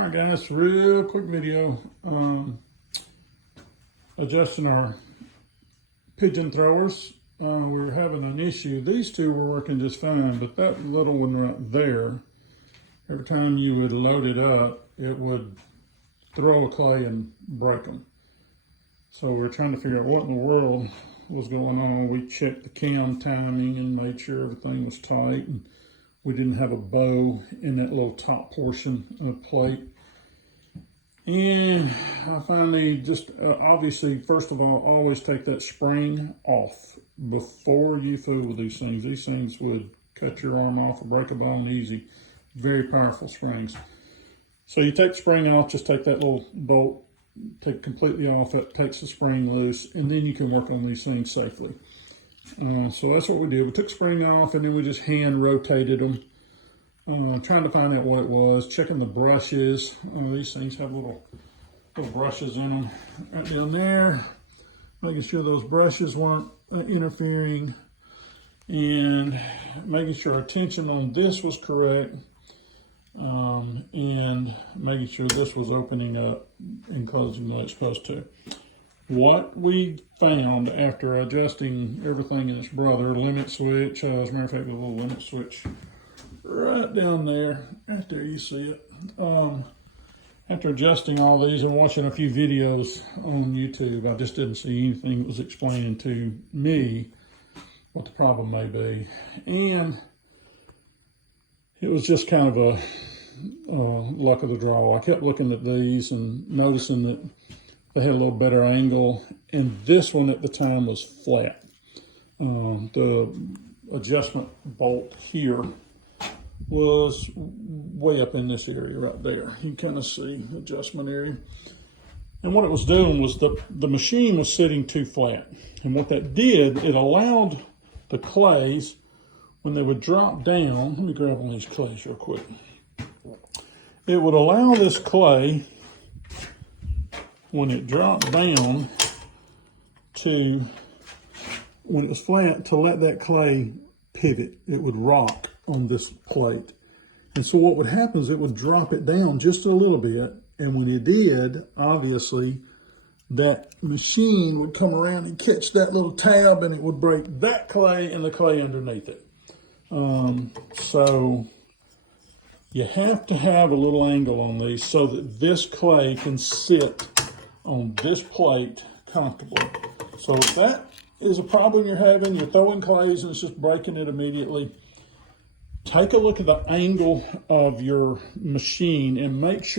All right, guys, real quick video. Adjusting our pigeon throwers. We're having an issue. These two were working just fine, but that little one right there, every time you would load it up, it would throw a clay and break them. So we're trying to figure out what in the world was going on. We checked the cam timing and made sure everything was tight. And we didn't have a bow in that little top portion of the plate. And I finally just, obviously, first of all, always take that spring off before you fool with these things. These things would cut your arm off or break a bone easy. Very powerful springs. So you take the spring off, just take that little bolt, take it completely off, it takes the spring loose, and then you can work on these things safely. So that's what we did. We took spring off and then we just hand rotated them. Trying to find out what it was, checking the brushes. These things have little brushes in them right down there. Making sure those brushes weren't interfering and making sure our tension on this was correct. And making sure this was opening up and closing the way it's supposed to. What we found after adjusting everything in this brother, limit switch, as a matter of fact, a little limit switch right down there, right there you see it. After adjusting all these and watching a few videos on YouTube, I just didn't see anything that was explaining to me what the problem may be. And it was just kind of a luck of the draw. I kept looking at these and noticing that they had a little better angle, and this one at the time was flat. The adjustment bolt here was way up in this area right there. You can kind of see the adjustment area. And what it was doing was the machine was sitting too flat. And what that did, it allowed the clays, when they would drop down, let me grab one of these clays real quick. It would allow this clay, when it dropped down to, when it was flat, to let that clay pivot. It would rock on this plate. And so what would happen is it would drop it down just a little bit. And when it did, obviously, that machine would come around and catch that little tab and it would break that clay and the clay underneath it. So you have to have a little angle on these so that this clay can sit on this plate comfortably. So if that is a problem you're having, you're throwing clays and it's just breaking it immediately, take a look at the angle of your machine and make sure